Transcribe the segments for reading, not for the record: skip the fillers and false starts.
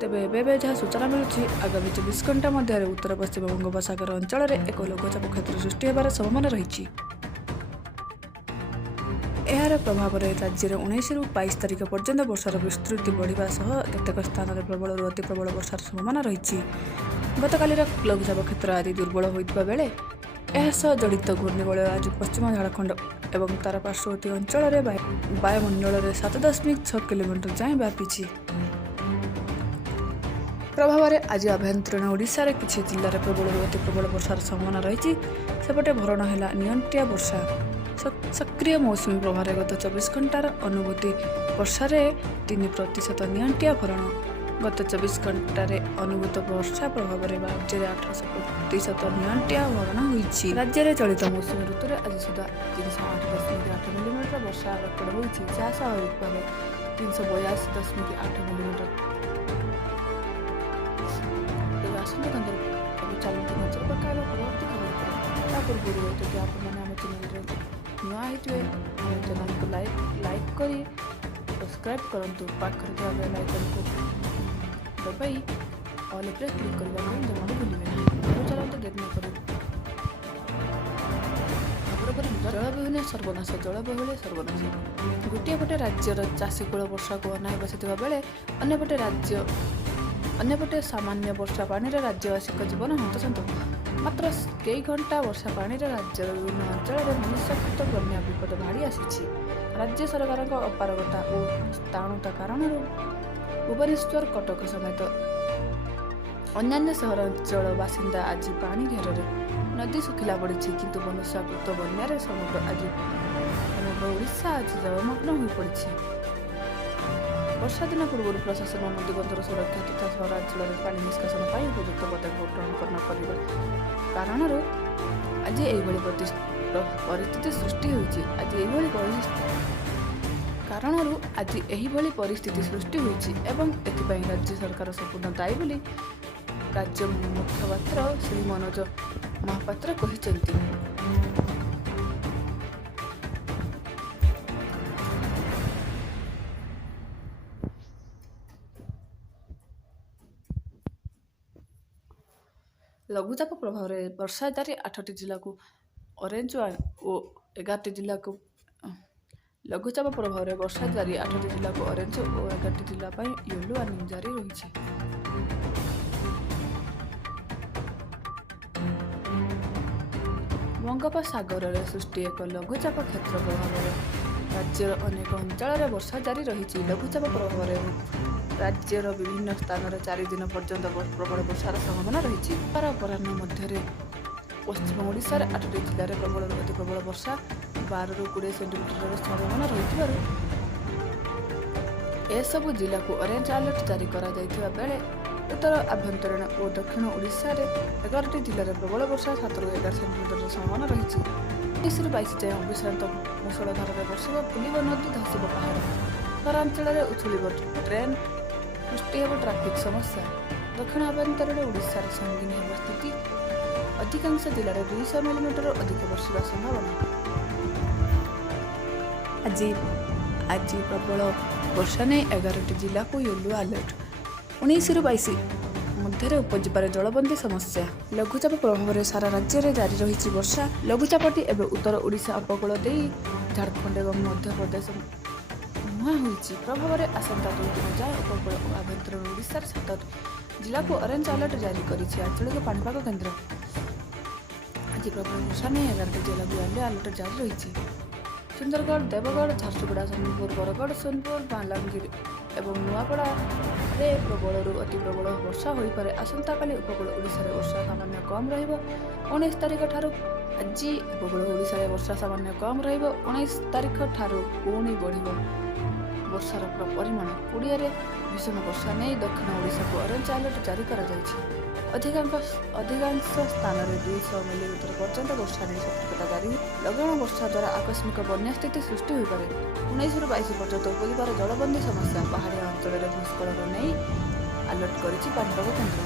ତେବେ ଏବେ ଯାହା ସୂଚନା ମିଳୁଛି ଆଗାମୀ 24 ଘଣ୍ଟା ମଧ୍ୟରେ ଉତ୍ତର ପଶ୍ଚିମ ବଙ୍ଗୋପସାଗର ଅଞ୍ଚଳରେ ଏକ ଲଘୁଚାପ କ୍ଷେତ୍ର ସୃଷ୍ଟି ହେବାର ସମ୍ଭାବନା ରହିଛି। ଏହାର ପ୍ରଭାବରେ ରାଜ୍ୟରେ 19ରୁ 22 ତାରିଖ ପର୍ଯ୍ୟନ୍ତ ବର୍ଷାର ବିସ୍ତୃତି ବଢ଼ିବା ସହ କେତେକ ସ୍ଥାନରେ ପ୍ରବଳରୁ ଅତି ପ୍ରବଳ ବର୍ଷାର ସମ୍ଭାବନା ରହିଛି। ଗତକାଲିର ଲଘୁଚାପ କ୍ଷେତ୍ର ଆଜି ଦୁର୍ବଳ ହୋଇଥିବା ବେଳେ ଏହା ସହ ଜଡ଼ିତ ଘୂର୍ଣ୍ଣିବଳୟ ଆଜି ପଶ୍ଚିମ ଝାଡ଼ଖଣ୍ଡ ଏବଂ ତାର ପାର୍ଶ୍ୱବର୍ତ୍ତୀ ଅଞ୍ଚଳରେ ବାୟୁମଣ୍ଡଳରେ 7.6 କିଲୋମିଟର ଯାଏଁ ବ୍ୟାପିଛି। ପ୍ରଭାବରେ ଆଜି ଆଭ୍ୟନ୍ତରୀଣ ଓଡ଼ିଶାରେ କିଛି ଜିଲ୍ଲାରେ ପ୍ରବଳରୁ ଅତି ପ୍ରବଳ ବର୍ଷାର ସମ୍ଭାବନା ରହିଛି। ସେପଟେ ଭରଣ ହେଲା ନିଅଣ୍ଟିଆ ବର୍ଷା। ସକ୍ରିୟ ମୌସୁମୀ ପ୍ରଭାବରେ ଗତ 24 ଘଣ୍ଟାର ଅନୁଭୂତି ବର୍ଷାରେ 3% ନିଅଣ୍ଟିଆ ଭରଣ। ଗତ 24 ଘଣ୍ଟାରେ ଅନୁଭୂତ ବର୍ଷା ପ୍ରଭାବରେ ରାଜ୍ୟରେ 18% ନିଅଣ୍ଟିଆ ଭରଣ ହୋଇଛି। ରାଜ୍ୟରେ ଚଳିତ ମୌସୁମୀ ଋତୁରେ ଆଜି ସୁଦ୍ଧା 308.8 ମିଲିମିଟର ବର୍ଷା ରେକର୍ଡ ହୋଇଛି, ଯାହା ସ୍ୱାଭାବିକ ଭାବେ 382.8 ମିଲିମିଟର। ତେବେ ଆସନ୍ତାକାଲି ଚାଲନ୍ତୁ ନଜର ପକାଇବା ପରବର୍ତ୍ତୀ ଖବର ଉପରେ। ତା ପୂର୍ବରୁ ଯଦି ଆପଣମାନେ ଆମ ଚ୍ୟାନେଲରେ ନୂଆ ହେଇଥିବେ ଆମ ଚ୍ୟାନେଲକୁ ଲାଇକ୍ କରି ସବସ୍କ୍ରାଇବ୍ କରନ୍ତୁ। ପାଖରେ ଥିବା ବେଲ୍ ଆଇକନ୍କୁ ଦବାଇ ଅଲ୍ ଉପରେ କ୍ଲିକ୍ କରିବା ପାଇଁ ଜମାରୁ ଭୁଲିବେ ନାହିଁ। ଚାଲନ୍ତୁ ଦେରି ନ କରି ଜଳ ବିହୁନେ ସର୍ବନାଶ। ଜଳ ବିହୁନେ ସର୍ବନାଶ। ଗୋଟିଏ ପଟେ ରାଜ୍ୟର ଚାଷୀକୂଳ ବର୍ଷାକୁ ଅନାଇ ବସିଥିବା ବେଳେ ଅନ୍ୟପଟେ ସାମାନ୍ୟ ବର୍ଷା ପାଣିରେ ରାଜ୍ୟବାସୀଙ୍କ ଜୀବନ ହନ୍ତସନ୍ତ। ମାତ୍ର କେଇ ଘଣ୍ଟା ବର୍ଷା ପାଣିରେ ରାଜ୍ୟର ବିଭିନ୍ନ ଅଞ୍ଚଳରେ ମନୁଷ୍ୟକୃତ ବନ୍ୟା ବିପଦ ଭାଡ଼ି ଆସିଛି। ରାଜ୍ୟ ସରକାରଙ୍କ ଅପାରଗତା ଓ ସ୍ଥାଣୁତା କାରଣରୁ ଭୁବନେଶ୍ୱର, କଟକ ସମେତ ଅନ୍ୟାନ୍ୟ ସହରାଞ୍ଚଳ ବାସିନ୍ଦା ଆଜି ପାଣି ଘେରରେ। ନଦୀ ଶୁଖିଲା ପଡ଼ିଛି, କିନ୍ତୁ ମନୁଷ୍ୟକୃତ ବନ୍ୟାରେ ସମଗ୍ର ଓଡ଼ିଶା ଆଜି ଜଳମଗ୍ନ ହୋଇପଡ଼ିଛି। ବର୍ଷା ଦିନ ପୂର୍ବରୁ ପ୍ରଶାସନ ନଦୀବନ୍ଧର ସୁରକ୍ଷା ତଥା ସହରାଞ୍ଚଳରେ ପାଣି ନିଷ୍କାସନ ପାଇଁ ଉପଯୁକ୍ତ ପଦକ୍ଷେପ ଗ୍ରହଣ ନ କରିବା କାରଣରୁ ଆଜି ଏହିଭଳି ପରିସ୍ଥିତି ସୃଷ୍ଟି ହୋଇଛି। ଏବଂ ଏଥିପାଇଁ ରାଜ୍ୟ ସରକାର ସମ୍ପୂର୍ଣ୍ଣ ଦାୟୀ ବୋଲି ରାଜ୍ୟ ମୁଖପାତ୍ର ଶ୍ରୀ ମନୋଜ ମହାପାତ୍ର କହିଛନ୍ତି। ଲଘୁଚାପ ପ୍ରଭାବରେ ବର୍ଷା ଜାରି 8ଟି ଜିଲ୍ଲାକୁ ଅରେଞ୍ଜ ଓ 11ଟି ଜିଲ୍ଲାକୁ ଲଘୁଚାପ ପ୍ରଭାବରେ ବର୍ଷା ଜାରି 8ଟି ଜିଲ୍ଲାକୁ ଅରେଞ୍ଜ ଓ 11ଟି ଜିଲ୍ଲା ପାଇଁ ୟେଲୋ ୱାର୍ଣ୍ଣିଂ ଜାରି ରହିଛି। ବଙ୍ଗୋପସାଗରରେ ସୃଷ୍ଟି ଏକ ଲଘୁଚାପ କ୍ଷେତ୍ର ପ୍ରଭାବରେ ରାଜ୍ୟର ଅନେକ ଅଞ୍ଚଳରେ ବର୍ଷା ଜାରି ରହିଛି। ଲଘୁଚାପ ପ୍ରଭାବରେ ରାଜ୍ୟର ବିଭିନ୍ନ ସ୍ଥାନରେ 4 ଦିନ ପର୍ଯ୍ୟନ୍ତ ପ୍ରବଳ ବର୍ଷାର ସମ୍ଭାବନା ରହିଛି। ଅପରାହ୍ନ ମଧ୍ୟରେ ପଶ୍ଚିମ ଓଡ଼ିଶାରେ 8ଟି ଜିଲ୍ଲାରେ ପ୍ରବଳରୁ ଅତି ପ୍ରବଳ ବର୍ଷା 12ରୁ 20 ସେଣ୍ଟିମିଟରର ସମ୍ଭାବନା ରହିଥିବାରୁ ଏସବୁ ଜିଲ୍ଲାକୁ ଅରେଞ୍ଜ ଆଲର୍ଟ ଜାରି କରାଯାଇଥିବା ବେଳେ ଉତ୍ତର ଆଭ୍ୟନ୍ତରୀଣ ଓ ଦକ୍ଷିଣ ଓଡ଼ିଶାରେ 11ଟି ଜିଲ୍ଲାରେ ପ୍ରବଳ ବର୍ଷା 7ରୁ 11 ସେଣ୍ଟିମିଟରର ସମ୍ଭାବନା ରହିଛି। 19ରୁ 22 ଯାଏଁ ଅବିଶ୍ରାନ୍ତ ମୂଷଳଧାରରେ ବର୍ଷିବ, ଫୁଲିବ ନଦୀ, ଧସିବ ପାହାଡ଼। ସହରାଞ୍ଚଳରେ ଉଛୁଳିବ ଟ୍ରେନ୍, ସୃଷ୍ଟି ହେବ ଟ୍ରାଫିକ୍ ସମସ୍ୟା। ଦକ୍ଷିଣ ଆଭ୍ୟନ୍ତରୀଣ ଓଡ଼ିଶାରେ ସଙ୍ଗୀନ ହେବ ସ୍ଥିତି। ଅଧିକାଂଶ ଜିଲ୍ଲାରେ 200 ମିଲିମିଟର ଅଧିକ ବର୍ଷିବା ସମ୍ଭାବନା। ଆଜି ପ୍ରବଳ ବର୍ଷା ନେଇ 11ଟି ଜିଲ୍ଲାକୁ ୟେଲୋ ଆଲର୍ଟ। 19ରୁ 22 ମଧ୍ୟରେ ଉପଜିପାରେ ଜଳବନ୍ଦୀ ସମସ୍ୟା। ଲଘୁଚାପ ପ୍ରଭାବରେ ସାରା ରାଜ୍ୟରେ ଜାରି ରହିଛି ବର୍ଷା। ଲଘୁଚାପଟି ଏବେ ଉତ୍ତର ଓଡ଼ିଶା ଉପକୂଳ ଦେଇ ଝାଡ଼ଖଣ୍ଡ ଏବଂ ମଧ୍ୟପ୍ରଦେଶ ମୁହାଁ ହୋଇଛି। ପ୍ରଭାବରେ ଆସନ୍ତା 2 ଦିନ ଯାଏଁ ଉପକୂଳ ଓ ଆଭ୍ୟନ୍ତରୀଣ ଓଡ଼ିଶାର 7 ଜିଲ୍ଲାକୁ ଅରେଞ୍ଜ ଆଲର୍ଟ ଜାରି କରିଛି ଆଞ୍ଚଳିକ ପାଣିପାଗ କେନ୍ଦ୍ର। ଆଜି ପ୍ରବଳ ବର୍ଷା ନେଇ 11ଟି ଜିଲ୍ଲାକୁ ୟେଲୋ ଆଲର୍ଟ ଜାରି ରହିଛି। ସୁନ୍ଦରଗଡ଼, ଦେବଗଡ଼, ଝାରସୁଗୁଡ଼ା, ସମ୍ବଲପୁର, ବରଗଡ଼, ସୋନପୁର, ବାଲାଙ୍ଗୀର ଏବଂ ନୂଆପଡ଼ାରେ ପ୍ରବଳରୁ ଅତି ପ୍ରବଳ ବର୍ଷା ହୋଇପାରେ। ଆସନ୍ତାକାଲି ଉପକୂଳ ଓଡ଼ିଶାରେ ବର୍ଷା ସାମାନ୍ୟ କମ୍ ରହିବ। 19 ତାରିଖ ଠାରୁ ଆଜି ଉପକୂଳ ଓଡ଼ିଶାରେ ବର୍ଷା ସାମାନ୍ୟ କମ୍ ରହିବ। 19 ତାରିଖ ଠାରୁ ପୁଣି ବଢ଼ିବ ବର୍ଷାର ପରିମାଣ। 20ରେ ଭୀଷଣ ବର୍ଷା ନେଇ ଦକ୍ଷିଣ ଓଡ଼ିଶାକୁ ଅରେଞ୍ଜ ଆଲର୍ଟ ଜାରି କରାଯାଇଛି। ଅଧିକାଂଶ ସ୍ଥାନରେ 200 ମିଲିମିଟର ପର୍ଯ୍ୟନ୍ତ ବର୍ଷା ନେଇ ସତର୍କତା ଜାରି। ଲଗାଣ ବର୍ଷା ଦ୍ୱାରା ଆକସ୍ମିକ ବନ୍ୟା ସ୍ଥିତି ସୃଷ୍ଟି ହୋଇପାରେ। 19ରୁ 22 ପର୍ଯ୍ୟନ୍ତ ଉପଜିପାରେ ଜଳବନ୍ଦୀ ସମସ୍ୟା। ପାହାଡ଼ିଆ ଅଞ୍ଚଳରେ ଭୂସ୍ଖଳନ ନେଇ ଆଲର୍ଟ କରିଛି ପାଣିପାଗ କେନ୍ଦ୍ର।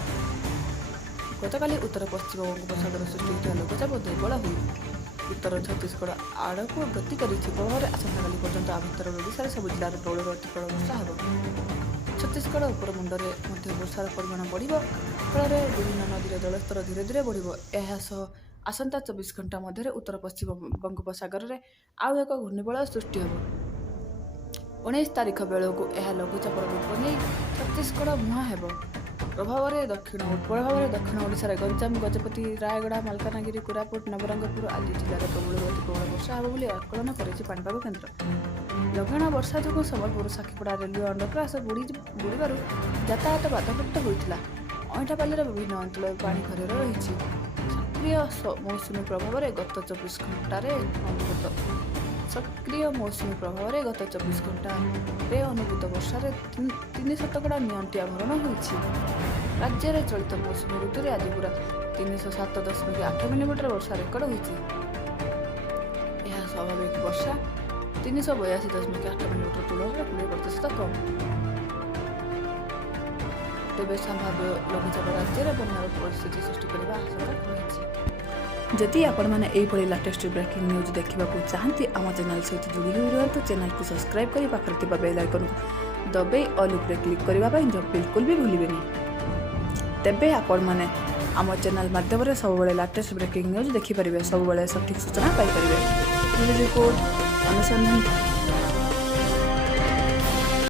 ଗତକାଲି ଉତ୍ତର ପଶ୍ଚିମ ବଙ୍ଗୋପସାଗର ସୃଷ୍ଟି ହୋଇଥିବା ଲଘୁଚାପ ଦୁର୍ବଳ ହୋଇ ଉତ୍ତର ଛତିଶଗଡ଼ ଆଡ଼କୁ ଗତି କରିଛି। ପ୍ରଭାବରେ ଆସନ୍ତାକାଲି ପର୍ଯ୍ୟନ୍ତ ଆଭ୍ୟନ୍ତରୀଣ ଓଡ଼ିଶାରେ ସବୁ ଜିଲ୍ଲାରେ ପ୍ରବଳରୁ ଅତି ପ୍ରବଳ ବର୍ଷା ହେବ। ଛତିଶଗଡ଼ ଉପରମୁଣ୍ଡରେ ମଧ୍ୟ ବର୍ଷାର ପରିମାଣ ବଢ଼ିବ, ଫଳରେ ବିଭିନ୍ନ ନଦୀର ଜଳସ୍ତର ଧୀରେ ଧୀରେ ବଢ଼ିବ। ଏହା ସହ ଆସନ୍ତା 24 ଘଣ୍ଟା ମଧ୍ୟରେ ଉତ୍ତର ପଶ୍ଚିମ ବଙ୍ଗୋପସାଗରରେ ଆଉ ଏକ ଘୂର୍ଣ୍ଣିବଳୟ ସୃଷ୍ଟି ହେବ। 19 ତାରିଖ ବେଳକୁ ଏହା ଲଘୁଚାପର ରୂପ ନେଇ ଛତିଶଗଡ଼ ମୁହାଁ ହେବ। ପ୍ରଭାବରେ ଦକ୍ଷିଣ ଓଡ଼ିଶାରେ ଗଞ୍ଜାମ, ଗଜପତି, ରାୟଗଡ଼ା, ମାଲକାନଗିରି, କୋରାପୁଟ, ନବରଙ୍ଗପୁର ଆଦି ଜିଲ୍ଲାରେ ପ୍ରବଳରୁ ଅତି ପ୍ରବଳ ବର୍ଷା ହେବ ବୋଲି ଆକଳନ କରିଛି ପାଣିପାଗ କେନ୍ଦ୍ର। ଲଗାଣ ବର୍ଷା ଯୋଗୁଁ ସମ୍ବଲପୁର ସାକ୍ଷୀପଡ଼ା ରେଲୱେ ଅଣ୍ଡରପାସ୍ ବୁଡ଼ିବାରୁ ଯାତାୟାତ ବାଧାପ୍ରାପ୍ତ ହୋଇଥିଲା। ଅଇଁଠାପାଲିର ବିଭିନ୍ନ ଅଞ୍ଚଳରେ ପାଣି ଘେର ରହିଛି। ସକ୍ରିୟ ମୌସୁମୀ ପ୍ରଭାବରେ ଗତ 24 ଘଣ୍ଟାରେ ଅନୁଭୂତ ବର୍ଷାରେ 3% ନିଅଣ୍ଟିଆ ଭରଣ ହୋଇଛି। ରାଜ୍ୟରେ ଚଳିତ ମୌସୁମୀ ଋତୁରେ ଆଜି ପୁରା 307.8 ମିଲିମିଟର ବର୍ଷା ରେକର୍ଡ ହୋଇଛି। ଏହା ସ୍ୱାଭାବିକ ବର୍ଷା 382.8 ମିଲିମିଟର ତୁଳନାରେ 20% କମ୍। ତେବେ ସମ୍ଭାବ୍ୟ ଲଘୁଚାପ ରାଜ୍ୟରେ ବନ୍ୟାର ପରିସ୍ଥିତି ସୃଷ୍ଟି କରିବା ଆଶଙ୍କା ରହିଛି। ଯଦି ଆପଣମାନେ ଏହିଭଳି ଲାଟେଷ୍ଟ ବ୍ରେକିଂ ନ୍ୟୁଜ୍ ଦେଖିବାକୁ ଚାହାନ୍ତି, ଆମ ଚ୍ୟାନେଲ୍ ସହିତ ଯୋଡ଼ି ହୋଇ ରୁହନ୍ତୁ। ଚ୍ୟାନେଲକୁ ସବସ୍କ୍ରାଇବ୍ କରି ପାଖରେ ଥିବା ବେଲ୍ ଆଇକନ୍କୁ ଦବାଇ ଅଲ୍ ଉପରେ କ୍ଲିକ୍ କରିବା ପାଇଁ ବିଲକୁଲ ବି ଭୁଲିବେନି। ତେବେ ଆପଣମାନେ ଆମ ଚ୍ୟାନେଲ୍ ମାଧ୍ୟମରେ ସବୁବେଳେ ଲାଟେଷ୍ଟ ବ୍ରେକିଂ ନ୍ୟୁଜ୍ ଦେଖିପାରିବେ, ସବୁବେଳେ ସଠିକ୍ ସୂଚନା ପାଇପାରିବେ। ରିପୋର୍ଟ ଅନୁସନ୍ଧାନ